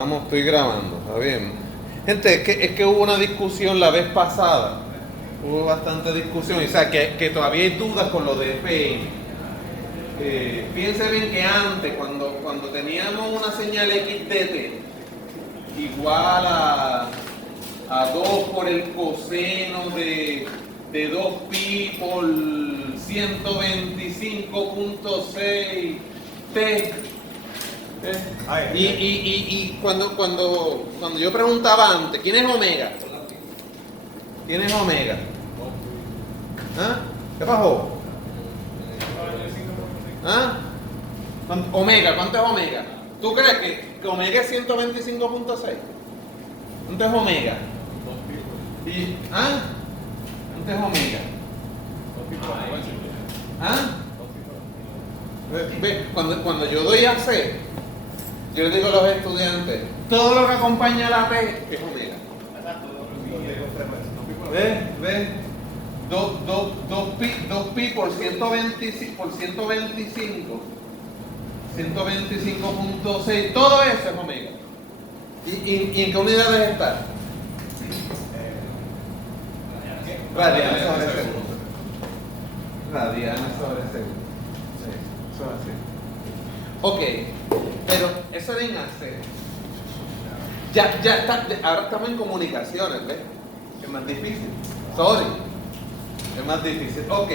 Estoy grabando, está bien. Gente, es que hubo una discusión la vez pasada. Hubo bastante discusión, o sea, que todavía hay dudas con lo de FEI. Piensen bien que antes, cuando teníamos una señal XDT igual a 2 por el coseno de 2pi por 125.6 t. Y cuando yo preguntaba antes, ¿quién es omega? ¿Quién es omega? ¿Ah? ¿Qué pasó? ¿Ah? Omega, ¿cuánto es omega? ¿Tú crees que omega es 125.6? ¿Cuánto es omega? ¿Ah? ¿Cuánto es omega? ¿Ah? Ve, cuando yo doy AC, yo le digo a los estudiantes, todo lo que acompaña a la T es omega. ¿Ves? 2pi por 125, 125.6, todo eso es omega. ¿Y en qué unidades está? Radianes sobre segundo. Radianes sobre segundo. Sí, eso es así. Ok, pero eso de enlace, ya está, ahora estamos en comunicaciones, ¿ves? Es más difícil. Sorry. Es más difícil. Ok,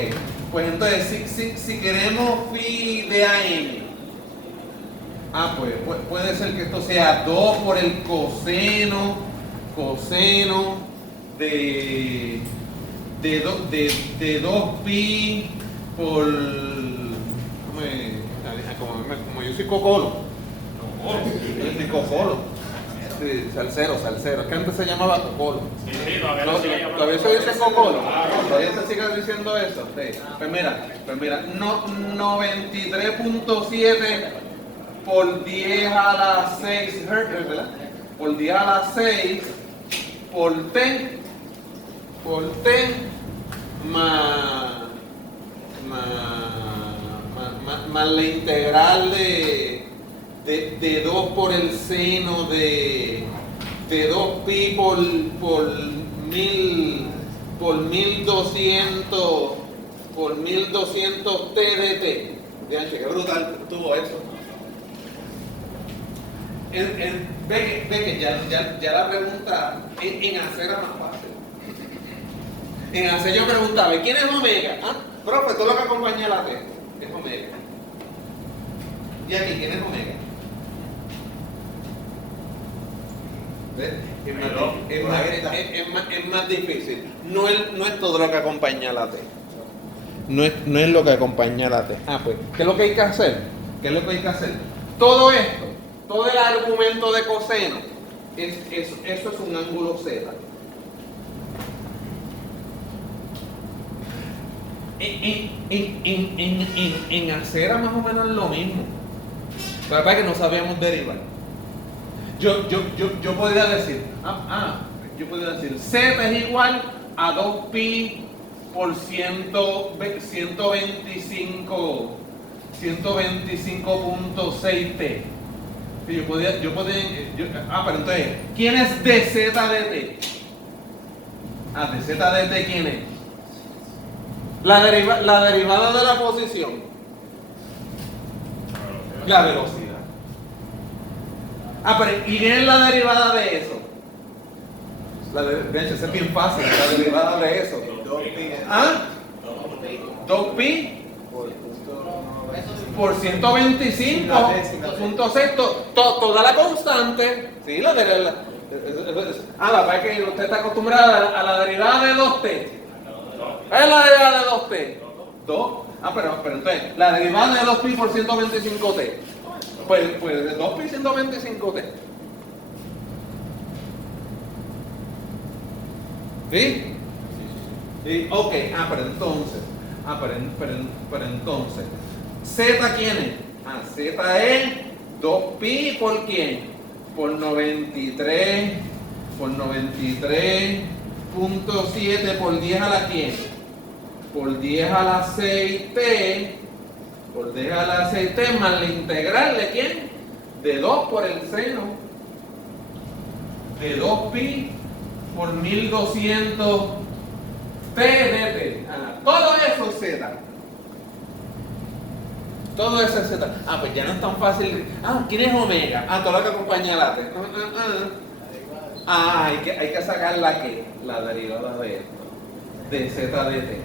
pues entonces, si queremos phi de AM, pues puede ser que esto sea 2 por el coseno de 2pi por... Como yo soy cocolo. Yo soy cocolo. Sí, salsero. Es que antes se llamaba cocolo. Todavía se dice cocolo. Todavía se sigue diciendo eso. Sí. Pues mira, 93.7 por 10 a la 6 Hz, ¿verdad? Por 10 a la 6 por T más la integral de 2 por el seno de 2pi por 1200 t de t. Vean, qué brutal tuvo eso. Ve que ya la pregunta en hacer era más fácil. En hacer yo preguntaba, ¿quién es omega? Profe, todo lo que acompaña a la T es omega. ¿Y aquí quién es omega? ¿Ves? Es más difícil. No es todo lo que acompaña a la T. No es lo que acompaña a la T. Pues, ¿qué es lo que hay que hacer? Todo esto, todo el argumento de coseno, eso es un ángulo Z. En hacer era más o menos lo mismo. La verdad es que no sabíamos derivar. Yo podría decir, Z es igual a 2pi por 125.6 t. Pero entonces, ¿quién es de Z de t? De Z de t, ¿quién es? La derivada de la posición. La velocidad. Pero ¿y quién es la derivada de eso? Vean, es bien fácil, la derivada de eso. 2pi por 125.6, toda la constante. Sí, la verdad es que usted está acostumbrada a la derivada de 2t. ¿Es la derivada de 2t? 2. Pero entonces, la derivada de 2pi por 125t. Pues de 2pi 125t. ¿Sí? Sí. Ok, pero entonces, ¿Z quién es? Z es 2pi por quién? Por 93.7 por 10 a la quién? Por 10 a la 6t, más la integral de quién? De 2 por el seno de 2pi por 1200 t de t. Todo eso es z. Todo eso es z. Pues ya no es tan fácil. ¿Quién es omega? Todo lo que acompaña a la t. Hay que sacar la derivada de esto. De z de t.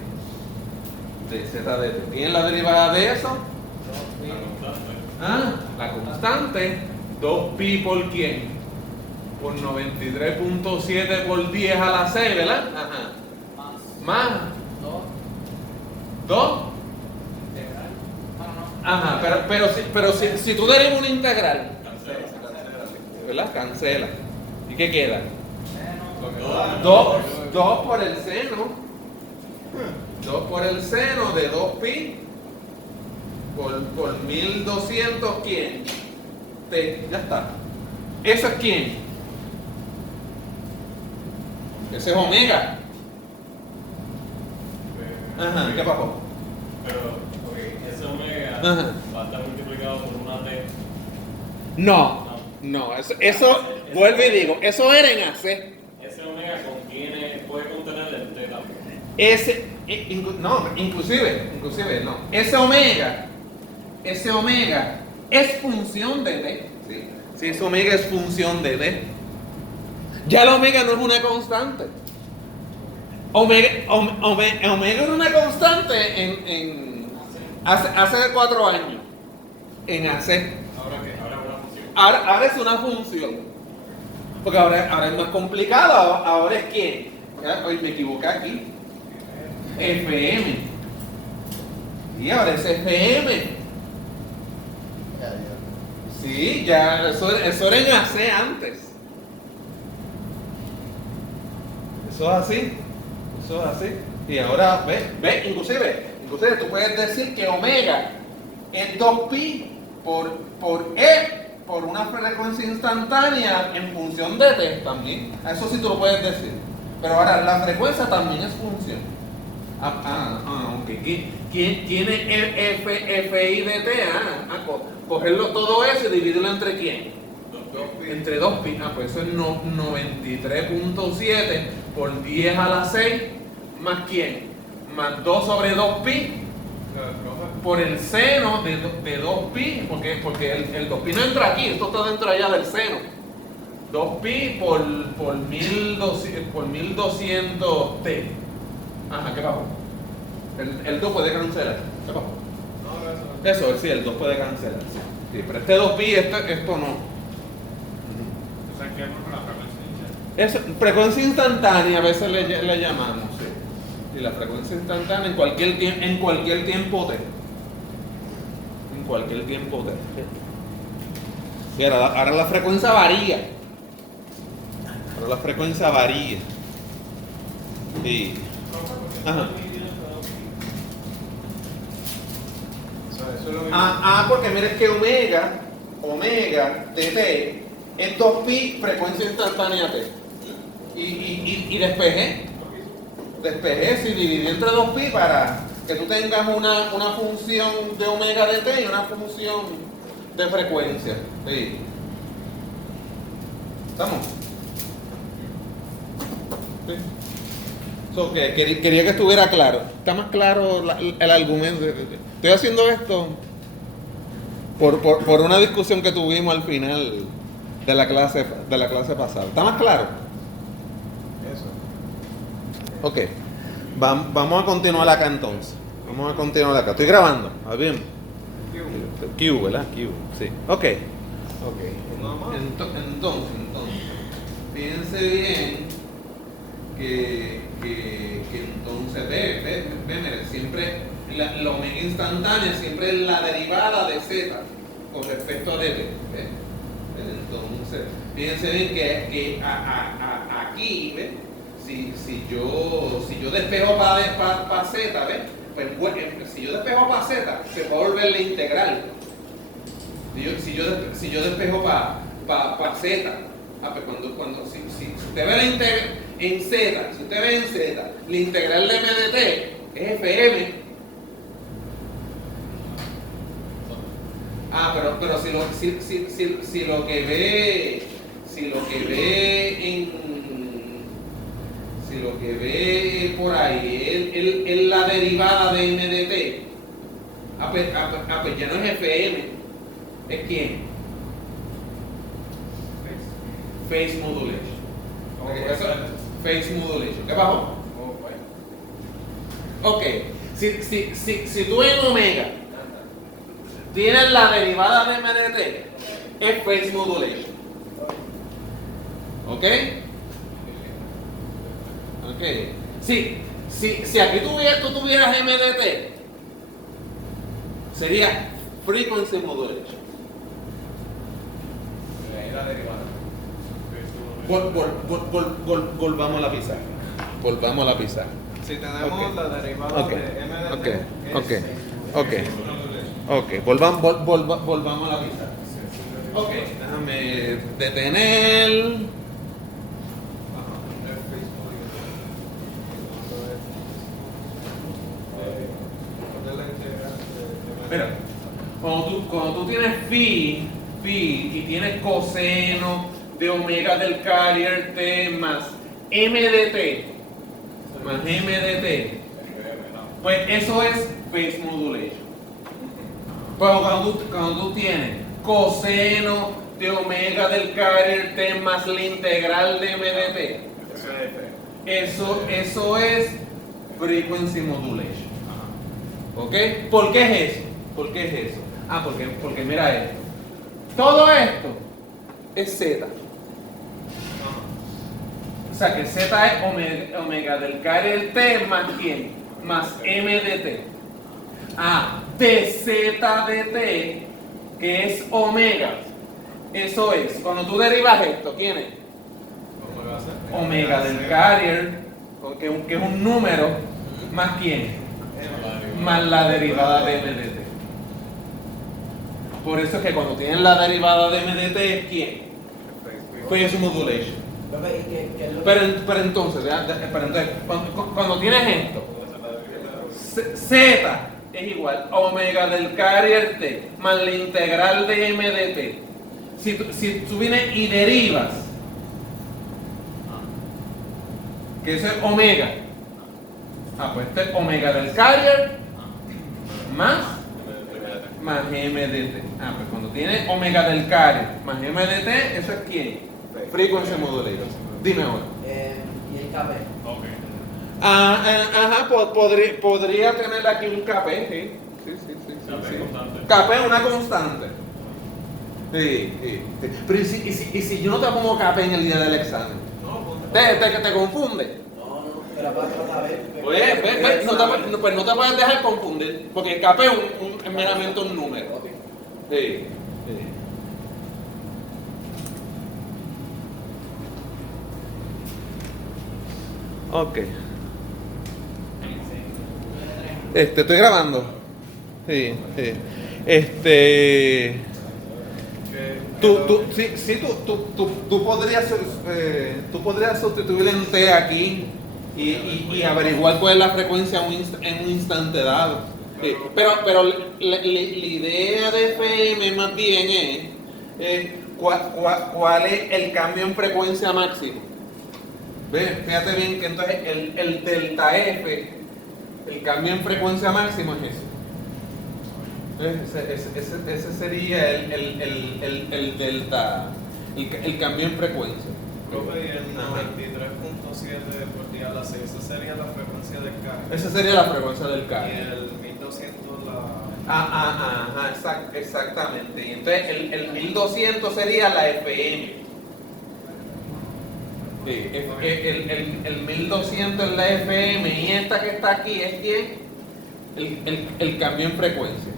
De z de t. ¿Tienen la derivada de eso? La constante. 2pi por quién? Por 93.7 por 10 a la 6, ¿verdad? Más 2. Pero si tú derivas una integral, ¿verdad? Cancela. ¿Y qué queda? 2 por el seno. 2 por el seno de 2pi por 1200, ¿quién? T, ya está. ¿Eso es quién? Ese es omega. ¿Qué pasó? Pero, ese omega va a estar multiplicado por una T. No, eso vuelvo y digo, eso era en AC. Ese omega puede contener el T también. Inclusive no. Ese omega es función de t. Sí, ese omega es función de t. Ya el omega no es una constante. Omega era una constante hace 4 años en AC. ¿Ahora qué? Ahora es una función. Ahora es una función. Porque ahora es más complicado. Ahora es quién. Hoy me equivoqué aquí. FM. Y ahora es FM. Sí, ya, eso era en AC antes. Eso es así. Y ahora, ve, inclusive tú puedes decir que omega es 2pi por E por una frecuencia instantánea en función de t también. Eso sí tú lo puedes decir. Pero ahora, la frecuencia también es función. Ok. ¿Quién es el FI de t? Cogerlo todo eso y dividirlo entre quién? 2pi. Entre 2pi. Pues eso es 93.7 por 10 a la 6 más quién? Más 2 sobre 2pi por el seno de 2pi, porque el 2pi no entra aquí, esto está dentro allá del seno. 2pi por 1200 t. ¿Qué pasó? El 2 puede cancelar. ¿Qué pasó? Eso, sí, el 2 puede cancelar. Sí, pero este 2pi, esto no. O sea, ¿qué es con la frecuencia? Es frecuencia instantánea, a veces le llamamos. Sí. Y la frecuencia instantánea en cualquier tiempo t. En cualquier tiempo t. Y ahora la frecuencia varía. Sí. Porque mira, es que omega de t es 2pi frecuencia instantánea t. Y despejé, si dividí entre 2pi para que tú tengas una función de omega de t y una función de frecuencia. Sí. ¿Estamos? Sí. So, quería que estuviera claro. ¿Está más claro el argumento? Estoy haciendo esto por una discusión que tuvimos al final de la clase pasada. ¿Está más claro? Eso. Ok. Vamos a continuar acá entonces. Estoy grabando. ¿Está bien? Q, ¿verdad? Q. Sí. Ok. Entonces, fíjense bien que entonces ve, siempre la omega instantánea siempre es la derivada de z con respecto a dt. Entonces, fíjense bien que aquí, ¿ves? Si yo despejo para z, ¿ves? Pues si yo despejo para z, se va a volver la integral. Si yo despejo para z, pues si usted ve la integral en z, la integral de m de t es fm. Pero si lo que ve en es la derivada de m de t. Pues ya no es FM. ¿Es quién? Phase modulation. Phase modulation. ¿Qué bajó? Ok. Si tú en omega tienes la derivada de m de t, es phase modulation. ¿Ok? Ok. Si aquí tú tuvieras m de t, sería frequency modulation. La derivada. Volvamos a la pizarra. Volvamos a la pizarra. Si tenemos la derivada Ok. de m de Ok. t, Ok. Volvamos a la pizarra. Ok. Déjame detener. Mira, cuando tú tienes phi y tienes coseno de omega del carrier t más m de t, pues eso es phase modulation. Pero cuando tú tienes coseno de omega del carrier t más la integral de m de t, eso es frequency modulation. ¿Ok? ¿Por qué es eso? Porque mira esto. Todo esto es Z. O sea que Z es omega del carrier T más quién? Más M de T. De Z de T, que es omega. Eso es. Cuando tú derivas esto, ¿quién es? Omega del carrier, que es un número, más quién? Más la derivada de m de t. Por eso es que cuando tienen la derivada de m de t, ¿quién? Phase modulation. Pero entonces, cuando tienes esto, z es igual a omega del carrier t más la integral de m de t. Si tú vienes y derivas, que eso es omega, pues este es omega del carrier más m de t. Pues cuando tiene omega del carrier más m de t, ¿eso es quién? Frequency modulation. Dime ahora. ¿Y el KB? Podría tener aquí un Kp, sí. Kp es una constante. Sí. Pero ¿y si yo no te pongo Kp en el día del examen? ¿Te confunde? Pero para saber. Oye, pues no te puedes dejar confundir, porque el Kp es meramente un número. Sí. Ok. Estoy grabando. Sí. Tú podrías sustituir en T aquí y averiguar cuál es la frecuencia en un instante dado. Sí. Pero la idea de FM más bien es cuál es el cambio en frecuencia máximo. ¿Ves? Fíjate bien que entonces el delta F, el cambio en frecuencia máximo es eso. Ese sería el delta, el cambio en frecuencia. Profe, y el 93.7 por día a las 6, esa sería la frecuencia del carro. Esa sería la frecuencia del carro. Y el 1200 la... Exactamente. Y entonces el 1200 sería la FM. Sí, el 1200 es la FM y esta que está aquí es ¿quién? El cambio en frecuencia.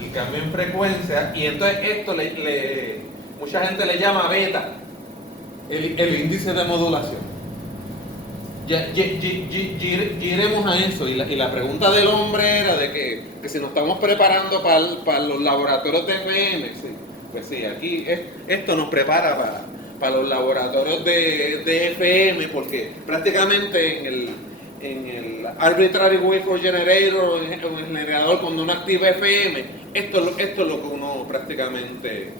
El cambio en frecuencia, y entonces esto mucha gente le llama beta, el índice de modulación. Ya iremos a eso, y la pregunta del hombre era de que si nos estamos preparando para los laboratorios de FM, sí, pues sí, aquí esto nos prepara para los laboratorios de FM, porque prácticamente en el Arbitrary Waveform Generator o en el generador, cuando uno activa FM, esto es lo que uno prácticamente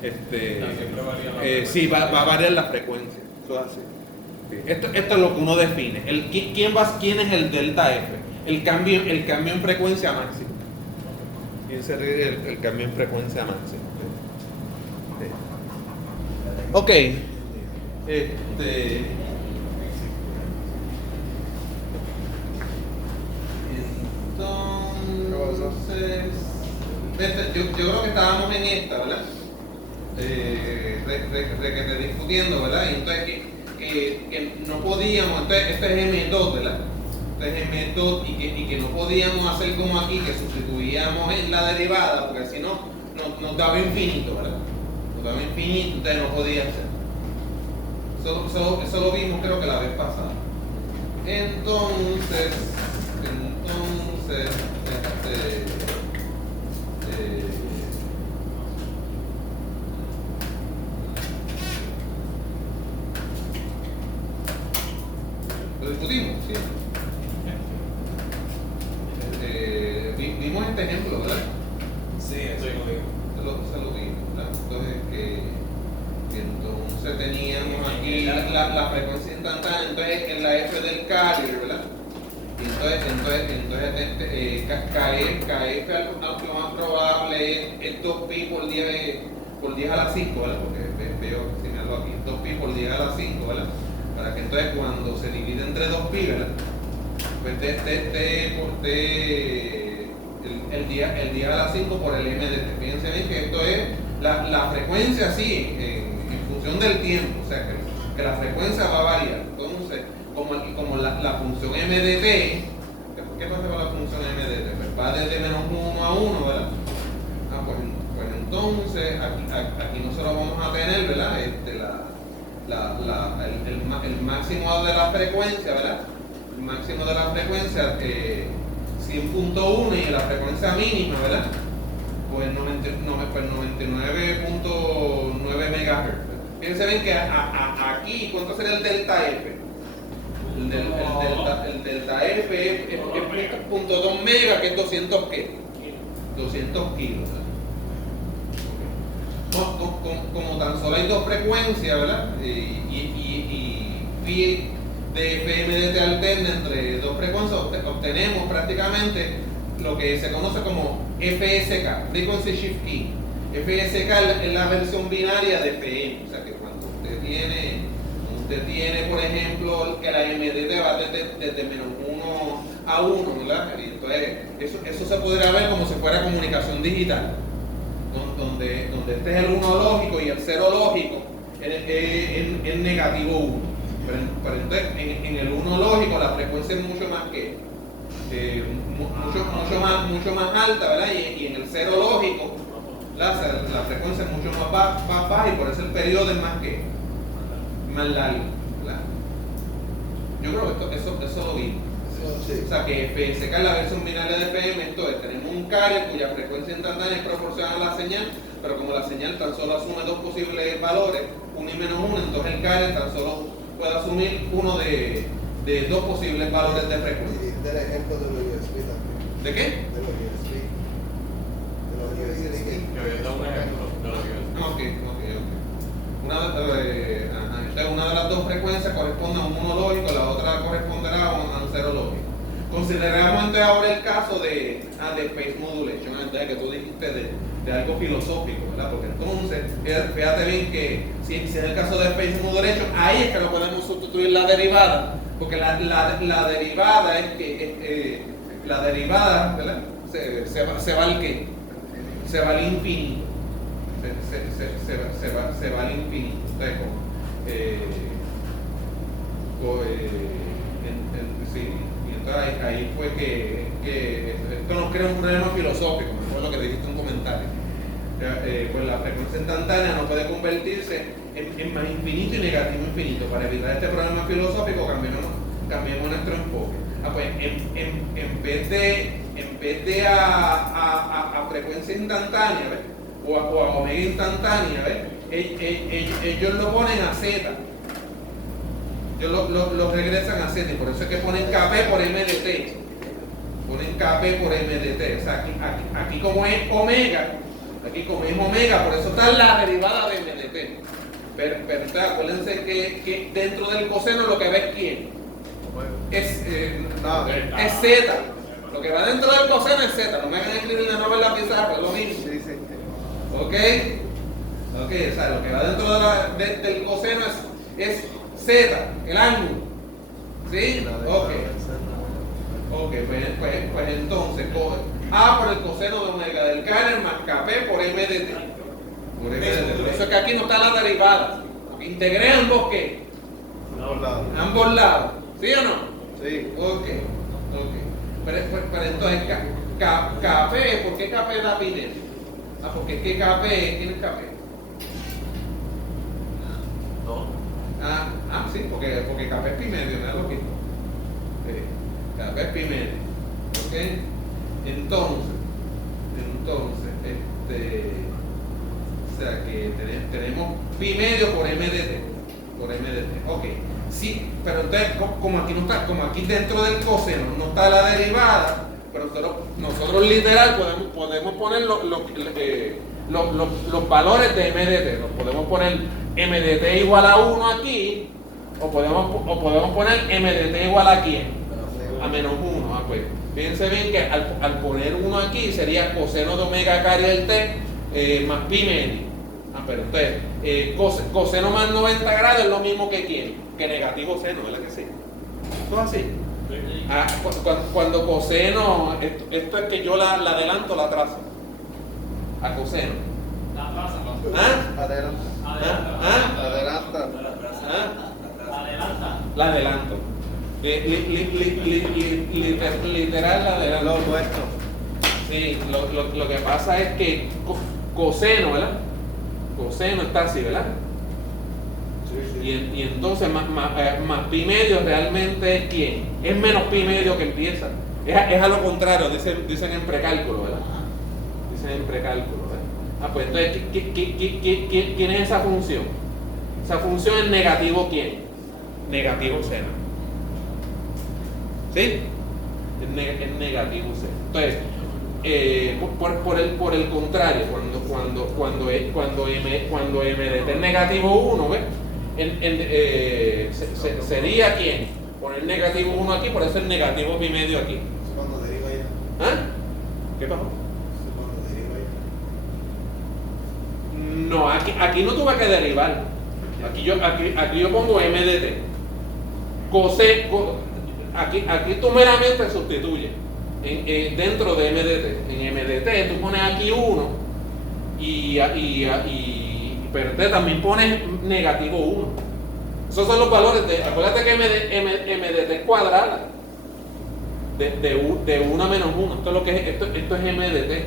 Siempre varía la sí, va a variar la frecuencia. Eso es así. Esto es lo que uno define. ¿Quién es el delta F? El cambio en frecuencia máxima. ¿Quién sería el cambio en frecuencia máxima? Ok. Entonces, yo creo que estábamos en esta, ¿verdad? Discutiendo, ¿verdad? Y entonces que no podíamos, entonces este es M2, ¿verdad? Este es M2 y que no podíamos hacer como aquí, que sustituíamos en la derivada, porque si no, nos daba infinito, ¿verdad? Nos daba infinito, entonces no podía hacer. Eso lo vimos creo que la vez pasada. Entonces, lo discutimos, sí. Vimos este ejemplo, ¿verdad? Sí, eso lo digo. Se lo vimos, ¿verdad? Entonces, entonces teníamos aquí la frecuencia instantánea, entonces en la F del carrier, ¿verdad? Entonces KF lo más probable es 2pi por 10 a la 5, ¿verdad? Porque veo señalo aquí, 2pi por 10 a la 5, ¿verdad? Para que entonces cuando se divide entre 2pi, ¿verdad? Pues el 10 a la 5 por el MDT. Fíjense bien que esto es la frecuencia así, en función del tiempo, o sea que la frecuencia va a variar. Entonces, como la función MDT, ¿qué pasa con la función MDT? Pues va desde menos 1 a 1, ¿verdad? Pues entonces aquí nosotros vamos a tener, ¿verdad? El máximo de la frecuencia, ¿verdad? El máximo de la frecuencia 100.1 y la frecuencia mínima, ¿verdad? Pues 99.9 MHz. Fíjense bien que aquí, ¿cuánto sería el delta F? El delta F es 0.2 megas, que es 200 ¿qué? 200 kilos. Como tan solo hay dos frecuencias, ¿verdad? Y phi de FMDT alterna entre dos frecuencias, obtenemos prácticamente lo que se conoce como FSK, Frequency Shift Key. FSK es la versión binaria de FM, o sea que cuando usted tiene, por ejemplo, que la MDT va desde menos 1 a 1, ¿verdad? Y entonces, eso se podría ver como si fuera comunicación digital, donde este es el 1 lógico y el 0 lógico es negativo 1. Pero entonces, en el 1 lógico la frecuencia es mucho más mucho más alta, ¿verdad? Y en el 0 lógico la frecuencia es mucho más baja y por eso el periodo es más largo, ¿verdad? Yo creo que eso lo vimos. Sí. O sea que FSK es la versión binaria de FM, entonces tenemos un carrier cuya frecuencia instantánea es proporcional a la señal, pero como la señal tan solo asume dos posibles valores, 1 y menos 1, entonces el carrier tan solo puede asumir uno de dos posibles valores de frecuencia. Y del ejemplo de los USB también. ¿De qué? De los USB. De los USB. Yo había dado un ejemplo de lo que Ok. Entonces una de las dos frecuencias corresponde a un 1 lógico, la otra corresponderá a un 0 lógico. Consideramos entonces ahora el caso de phase modulation, entonces que tú dijiste de algo filosófico, ¿verdad? Porque entonces, fíjate bien que si es el caso de phase modulation, ahí es que no podemos sustituir la derivada, porque la derivada es que la derivada, ¿verdad? Se va al ¿qué? Se va al infinito. Se va al infinito. Entonces, sí, y entonces ahí fue que esto nos crea un problema filosófico, fue lo que dijiste en un comentario. Pues la frecuencia instantánea no puede convertirse en más infinito y negativo infinito. Para evitar este problema filosófico cambiemos nuestro enfoque. Pues en vez de a frecuencia instantánea, ¿ves? O a omega instantánea, ¿ves? Ellos lo ponen a Z. Ellos lo regresan a Z y por eso es que ponen KP por MDT. Ponen KP por MDT. O sea, aquí como es omega, por eso está la derivada de MDT. Pero acuérdense que dentro del coseno lo que ve es quién. Es Z. Lo que va dentro del coseno es Z. No me hagan escribir de nuevo en la pizarra, es lo mismo. ¿Ok? Ok, o sea, lo que va dentro del coseno es Z, el ángulo. ¿Sí? Ok. Ok, pues entonces, A por el coseno de omega del Carrier más KP por M de T. Por M de T. Por eso es que aquí no está la derivada. Integré ambos, ¿qué? Ambos lados. ¿Sí o no? Sí. Ok. Pero entonces, KP, ¿por qué KP da Pinel? Porque es que KP, ¿quién es KP? Sí, porque KP es pi medio, ¿no es lo mismo? KP es pi medio. ¿Ok? Entonces, o sea que tenemos pi medio por M de T. Por M de T. Ok. Sí, pero entonces, como aquí dentro del coseno no está la derivada, pero nosotros literal podemos poner los valores de M de T. Nos podemos poner M de T igual a 1 aquí, o podemos poner M de T igual a quién? A menos 1. Pues fíjense bien que al poner 1 aquí sería coseno de omega Carrier T más pi medio. Pero entonces, coseno más 90 grados es lo mismo que quién? Que negativo seno, ¿verdad que sí? ¿Todo así? Cuando coseno, esto es que yo la adelanto, la trazo. A coseno. La traza. Adelanta. La adelanto. Literal la adelanto. Lo opuesto. Sí, lo que pasa es que coseno, ¿verdad? Coseno está así, ¿verdad? Sí. Y entonces más pi medio realmente es quién? Es menos pi medio que empieza. Es a lo contrario, dicen en precálculo, ¿verdad? Dicen en precálculo, ¿verdad? Pues entonces, ¿quién es esa función? Esa función es negativo ¿quién? Negativo seno. ¿Sí? Es negativo seno. Entonces, por el contrario, cuando M de T es negativo 1, ¿ves? Sería ¿quién? Poner negativo 1 aquí, por eso el negativo pi medio aquí. Cuando deriva ya. ¿Ah? ¿Qué pasó? Cuando deriva ya. No, aquí no tuve que derivar. Aquí yo pongo M de T. Aquí tú meramente sustituyes dentro de M de T. En M de T tú pones aquí 1 pero te también pones negativo 1. Esos son los valores acuérdate que M de T es cuadrada. De 1 a menos 1. Esto es lo que es, esto es M de T.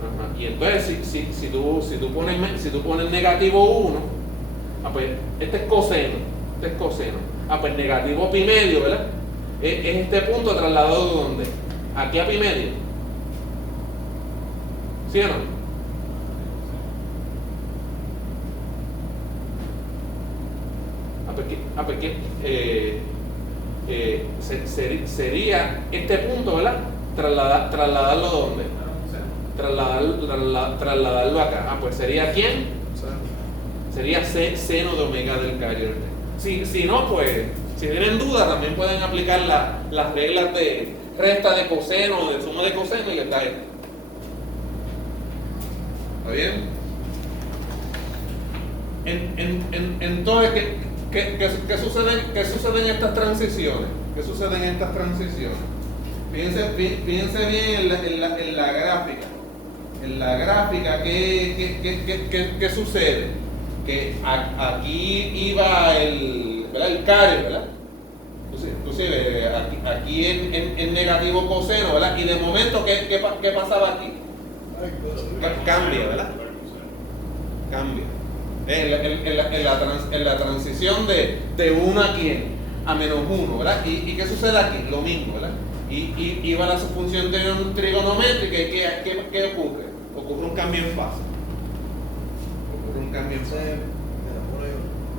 Ajá. Y entonces si tú pones negativo 1, pues este es coseno. Pues negativo pi medio, ¿verdad? Es este punto trasladado de ¿dónde? Aquí a pi medio. ¿Sí o no? Sería este punto, ¿verdad? Trasladarlo ¿dónde? Trasladarlo acá. Pues sería ¿quién? Sería seno de omega del Carrier T. Si no, pues, si tienen dudas, también pueden aplicar las reglas de resta de coseno, de suma de coseno y les da esto. ¿Está bien? Entonces, ¿qué sucede en estas transiciones? ¿Qué sucede en estas transiciones? Fíjense bien en la gráfica. En la gráfica, ¿qué sucede? Que aquí iba el Carrier, ¿verdad? Inclusive aquí en negativo coseno, ¿verdad? Y de momento, ¿qué pasaba aquí? Cambia, ¿verdad? Cambia. En la transición de 1 a quién? A menos 1, ¿verdad? ¿Y qué sucede aquí? Lo mismo, ¿verdad? Y iba la función trigonométrica y ¿qué ocurre? Ocurre un cambio en fase.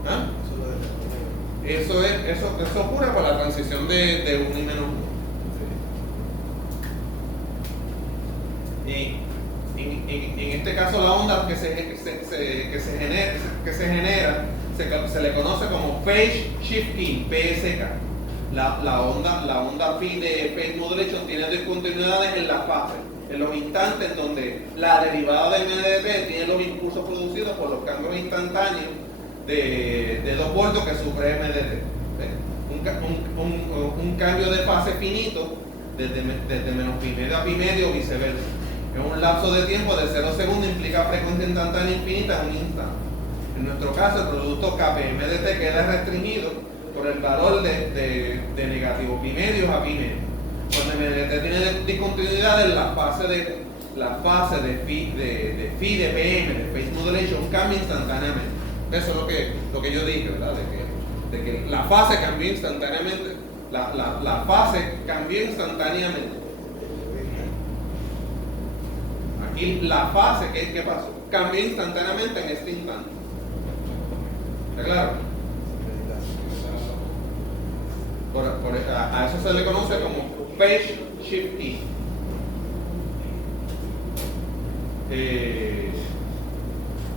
¿Ah? Eso ocurre por la transición de 1 y menos 1. Y en este caso la onda que se genera se le conoce como Phase Shifting, PSK. La onda phi de Phase Modulation tiene discontinuidades en las fases, en los instantes donde la derivada de MDT tiene los impulsos producidos por los cambios instantáneos de 2 voltios que sufre MDT. Un cambio de fase finito desde menos pi medio a pi medio o viceversa. En un lapso de tiempo de 0 segundos implica frecuencia instantánea infinita en un instante. En nuestro caso, el producto KPMDT queda restringido por el valor de negativo pi medios a pi medio. Cuando MDT tiene discontinuidad en la fase de phi de PM, de Phase Modulation, cambia instantáneamente. Eso es lo que yo dije, ¿verdad? De que la fase cambió instantáneamente. La fase cambió instantáneamente. Aquí la fase, ¿qué pasó? Cambió instantáneamente en este instante. ¿Está claro? A eso se le conoce como Phase Shifting.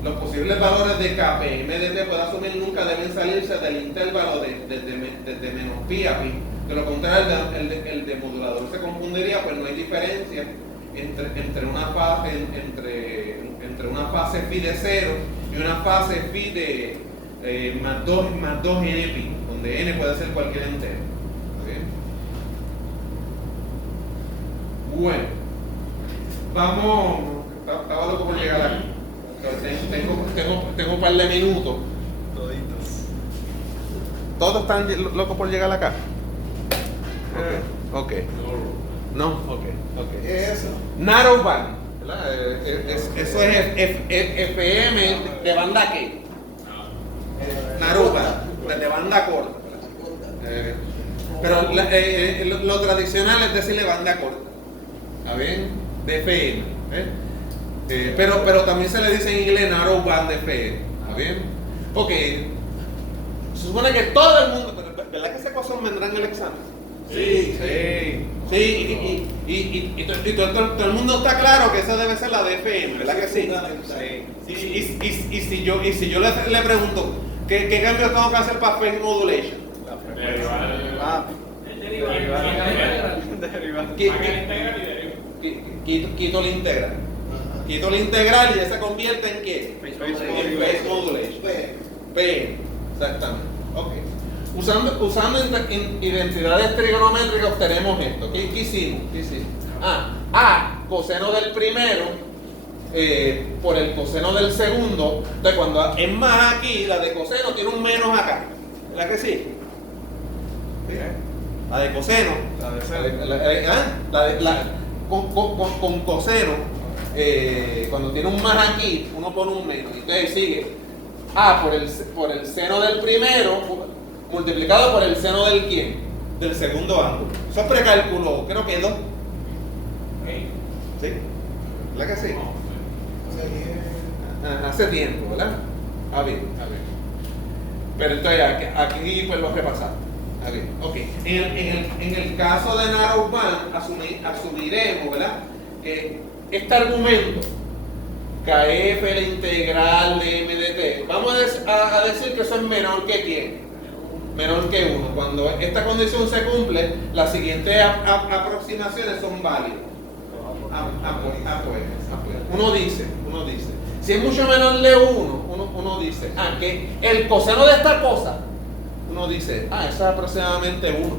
Los posibles valores de KPMDT puede asumir nunca deben salirse del intervalo desde menos pi a pi. De lo contrario, el demodulador se confundiría, pues no hay diferencia entre una fase phi de 0 y una fase phi de más 2 n pi, donde n puede ser cualquier entero. ¿Okay? Bueno, vamos. Estaba loco por llegar aquí. Tengo un par de minutos. Toditos. ¿Todos están locos por llegar acá? Ok. No, ok. ¿Qué es eso? Narrowband, ¿verdad? Eso es FM de banda ¿qué? Narrowband, de banda corta. Pero lo tradicional es decirle banda corta. ¿Está bien? De FM. Pero también se le dice en inglés narrowband de FM. ¿Está bien? Ok. Se supone que todo el mundo, ¿verdad que esa cosa vendrá en el examen? Sí, y todo el mundo está claro que esa debe ser la de FM, ¿verdad que sí? Sí. Y si yo le pregunto, ¿qué cambio tengo que hacer para Phase Modulation? Quito el integral. Quito el integral y ya se convierte en ¿qué? En Phase Modulation. P. Exactamente. Ok. Usando identidades trigonométricas obtenemos esto. ¿Qué hicimos? A coseno del primero por el coseno del segundo. Entonces cuando es más aquí, la de coseno tiene un menos acá. ¿Verdad que sí? La de coseno. Con coseno, cuando tiene un más aquí, uno pone un menos. Entonces sigue A por el seno del primero multiplicado por el seno del ¿quién? Del segundo ángulo. Eso es precálculo, creo que 2. ¿Sí? ¿Verdad que sí? Hace tiempo, ¿verdad? A ver. Pero entonces aquí pues lo repasamos. A ver, ok. En el caso de Narrowband asumiremos, ¿verdad? Que este argumento KF, la integral de MDT, vamos a decir que eso es menor que ¿quién? Menor que 1. Cuando esta condición se cumple, las siguientes aproximaciones son válidas. Uno dice, si es mucho menor de 1, uno dice, que el coseno de esta cosa, uno dice, eso es aproximadamente 1.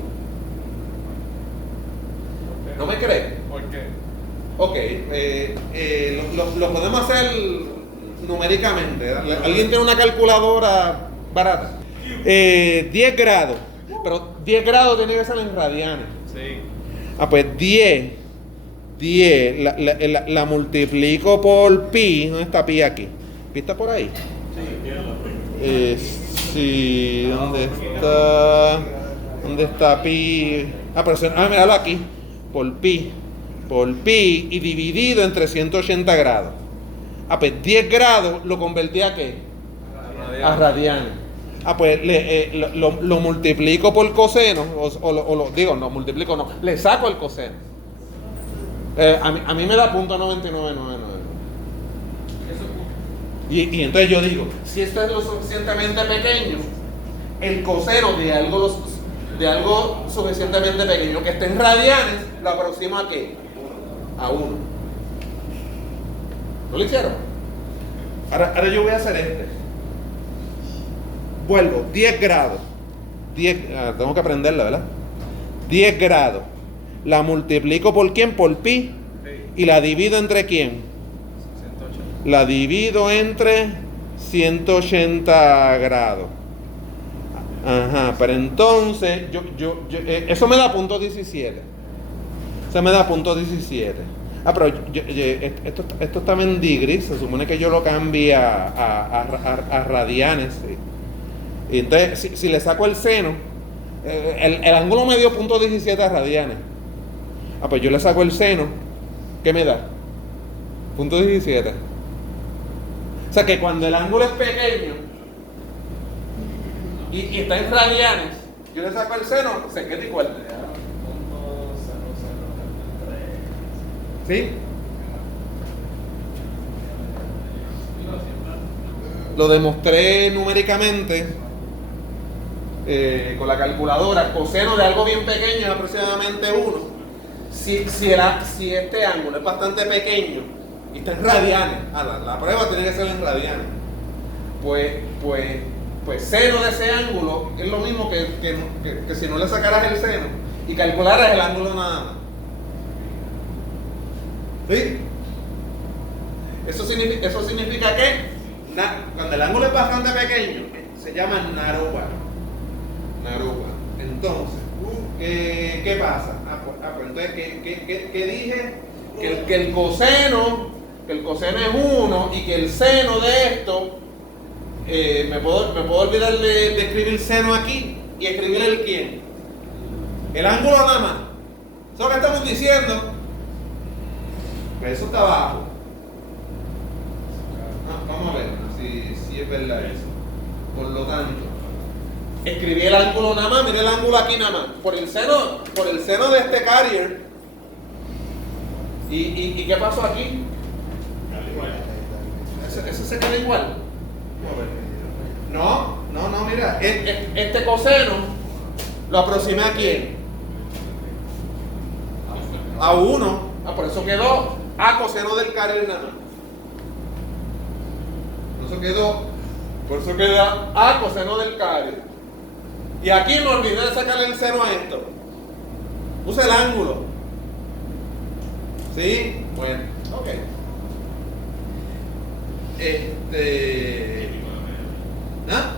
¿No me crees? ¿Por qué? Ok, lo podemos hacer numéricamente. ¿Alguien tiene una calculadora barata? 10 grados, pero 10 grados tiene que ser en radianes. Sí. Pues 10 la multiplico por pi. ¿Dónde está pi aquí? ¿Pi está por ahí? Sí, ¿dónde está pi? Pero míralo aquí, por pi y dividido entre 180 grados. Pues 10 grados lo convertí a ¿qué? A radianes. Pues lo multiplico por coseno, le saco el coseno. A mí me da .9999. Y entonces yo digo, si esto es lo suficientemente pequeño, el coseno de algo suficientemente pequeño que esté en radianes, lo aproximo ¿a qué? A 1. ¿No lo hicieron? Ahora yo voy a hacer vuelvo, 10 grados. Tengo que aprenderla, ¿verdad? 10 grados. La multiplico por ¿quién? Por pi. Y la divido entre ¿quién? 180. La divido entre 180 grados. Ajá, pero entonces eso me da punto 17. Eso me da punto 17. Pero esto está en degrees. Se supone que yo lo cambie a radianes. ¿Sí? Y entonces, si le saco el seno, el ángulo me dio punto 17 radianes. Pues yo le saco el seno, ¿qué me da? Punto 17. O sea que cuando el ángulo es pequeño y está en radianes, yo le saco el seno, se queda igual. ¿Sí? Lo demostré numéricamente con la calculadora. Coseno de algo bien pequeño es aproximadamente 1. Si este ángulo es bastante pequeño y está en radianes, la prueba tiene que ser en radianes, pues seno de ese ángulo es lo mismo que si no le sacaras el seno y calcularas el ángulo nada más. ¿Sí? Eso significa que cuando el ángulo es bastante pequeño, se llama narrow one. Entonces, ¿qué pasa? Pues entonces, ¿qué dije? Que el coseno es 1 y que el seno de esto, me puedo olvidar de escribir seno aquí y escribir el quién. El ángulo nada más. Eso es lo que estamos diciendo. Pues eso está abajo. Vamos a ver si es verdad eso. Por lo tanto, escribí el ángulo nada más, mire el ángulo aquí nada más, por el seno de este carrier. ¿Y qué pasó aquí? Eso se queda igual. No, mira, este coseno lo aproximé a quién? A 1. Por eso quedó a coseno del carrier nada más. Por eso queda a coseno del carrier. Y aquí me olvidé de sacarle el seno a esto. Puse el ángulo. ¿Sí? Bueno, ok. ¿Ah?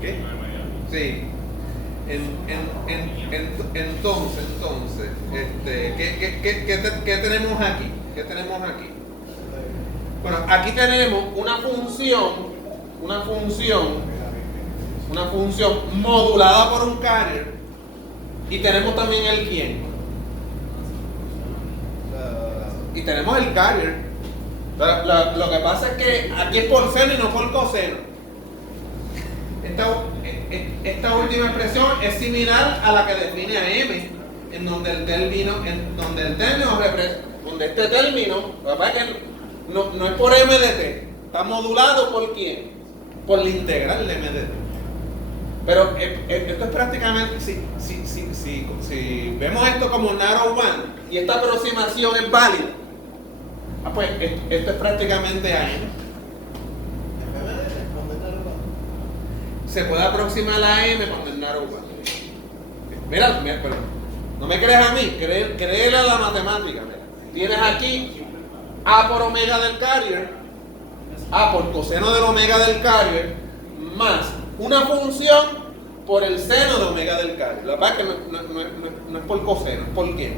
¿Qué? Sí. Entonces, ¿qué tenemos aquí? Bueno, aquí tenemos una función modulada por un carrier y tenemos también el quién. Y tenemos el carrier. Lo que pasa es que aquí es por seno y no por coseno. Esta última expresión es similar a la que define a M, donde este término, lo que pasa es que no es por M de T, está modulado por quién, por la integral de M de T. Pero esto es prácticamente, si vemos esto como narrow one y esta aproximación es válida, pues esto es prácticamente A M. Se puede aproximar a M cuando es narrow one. Mira, pero no me crees a mí, créele a la matemática. Mira. Tienes aquí A por omega del carrier, A por coseno del omega del carrier, más una función por el seno de omega del carrier. La verdad es que no es por coseno, es por qué.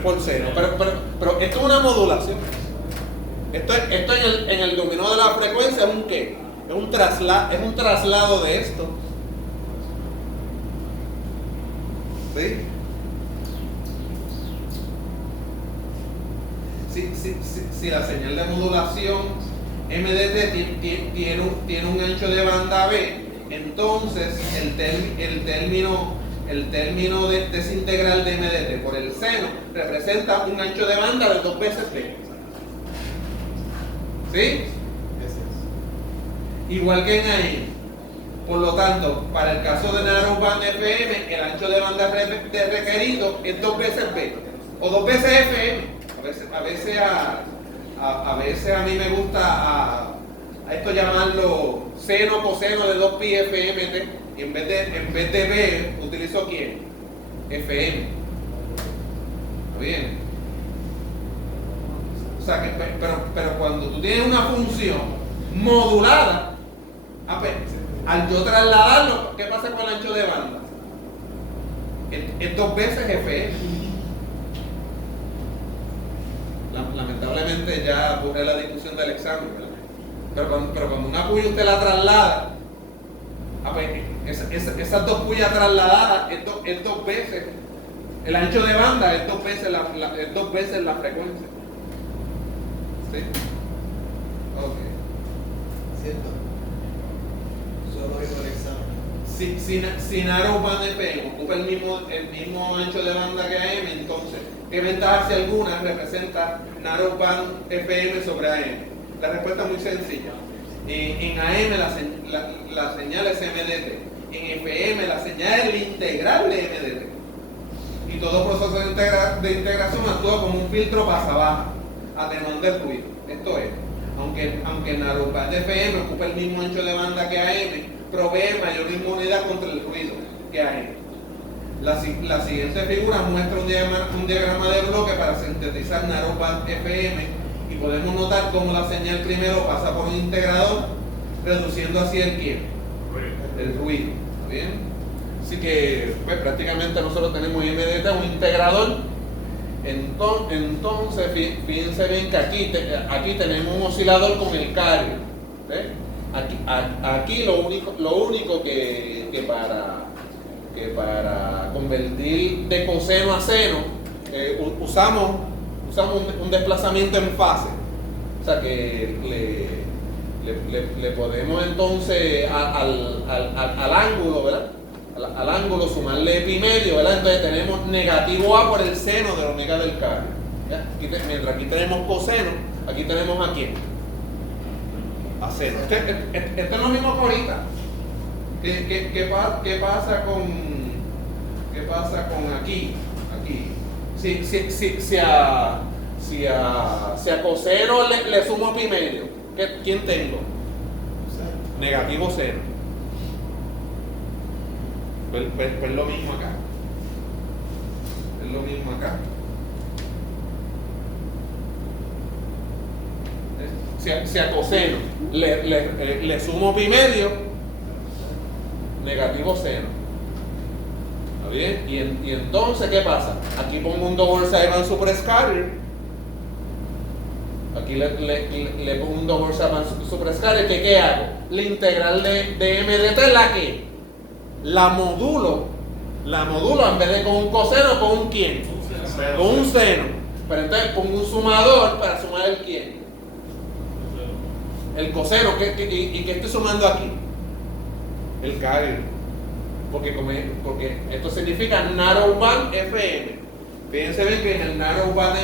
Por seno. Pero esto es una modulación. Esto en el dominó de la frecuencia es un qué. Es un traslado de esto. ¿Sí? Si la señal de modulación MDT tiene un ancho de banda B, entonces el término de esa integral de MDT por el seno representa un ancho de banda de 2 veces B. ¿Sí? igual que en AM. Por lo tanto, para el caso de Narrowband FM, el ancho de banda requerido es 2 veces B o 2 veces FM. A veces a mí me gusta a esto llamarlo seno coseno de 2pi FMT, y en vez de B utilizo ¿quién? FM. ¿Está bien? O sea que, pero cuando tú tienes una función modulada, al yo trasladarlo, ¿qué pasa con el ancho de banda? Es 2 veces FM. Lamentablemente ya ocurre la discusión del examen, ¿verdad? Pero cuando una puya usted la traslada, esas 2 puyas trasladadas es 2 veces, el ancho de banda es 2 veces la frecuencia. ¿Sí? Ok. ¿Cierto? Solo digo el examen. Si Narrowband FM ocupa el mismo ancho de banda que AM, entonces, ¿qué ventaja si alguna representa Narrowband FM sobre AM? La respuesta es muy sencilla. En AM la señal es MDT, en FM la señal es el integral de MDT. Y todo proceso de integración actúa como un filtro pasa-baja, atenuando el ruido. Esto es, aunque Narrowband FM ocupa el mismo ancho de banda que AM, provee mayor inmunidad contra el ruido que AM. La siguiente figura muestra un diagrama de bloque para sintetizar Narrowband FM, y podemos notar cómo la señal primero pasa por un integrador, reduciendo así el ruido. ¿Está bien? Así que pues, prácticamente nosotros tenemos MDT, un integrador. Entonces fíjense bien que aquí tenemos un oscilador con el carrier. ¿Ves? Aquí lo único que para convertir de coseno a seno usamos un desplazamiento en fase. O sea que le podemos entonces al ángulo, ¿verdad? Al ángulo sumarle pi medio, ¿verdad? Entonces tenemos negativo A por el seno de la omega del carrier. Mientras aquí tenemos coseno, aquí tenemos a quién? A seno. Esto es lo mismo que ahorita. ¿Qué pasa con aquí? Si a coseno le sumo pi medio, ¿quién tengo? Negativo seno. Pues lo mismo acá. Es lo mismo acá. Si a coseno le sumo pi medio, negativo seno. ¿Está bien? Y entonces, ¿qué pasa? Aquí pongo un double sideband superscatter. Aquí le pongo un double sideband superscatter. ¿Qué hago? La integral de MDT es la que la modulo en vez de con un coseno, con un quién, con un seno. Pero entonces pongo un sumador para sumar el quién, el coseno. ¿Y qué estoy sumando aquí? El carrier. Porque esto significa Narrowband FM. Fíjense bien que en el Narrowband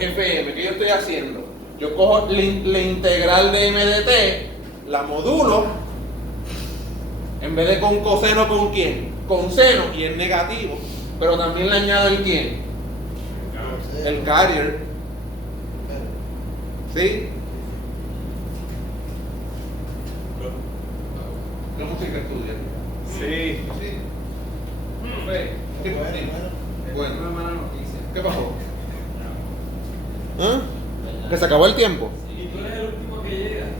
FM, ¿qué yo estoy haciendo? Yo cojo la integral de MDT, la modulo, en vez de con coseno, ¿con quién? Con seno, y es negativo, pero también le añado el quién, el carrier. ¿Sí? ¿Qué música estudian? Sí. Bueno, ¿qué pasó? ¿Ah? ¿Que se acabó el tiempo?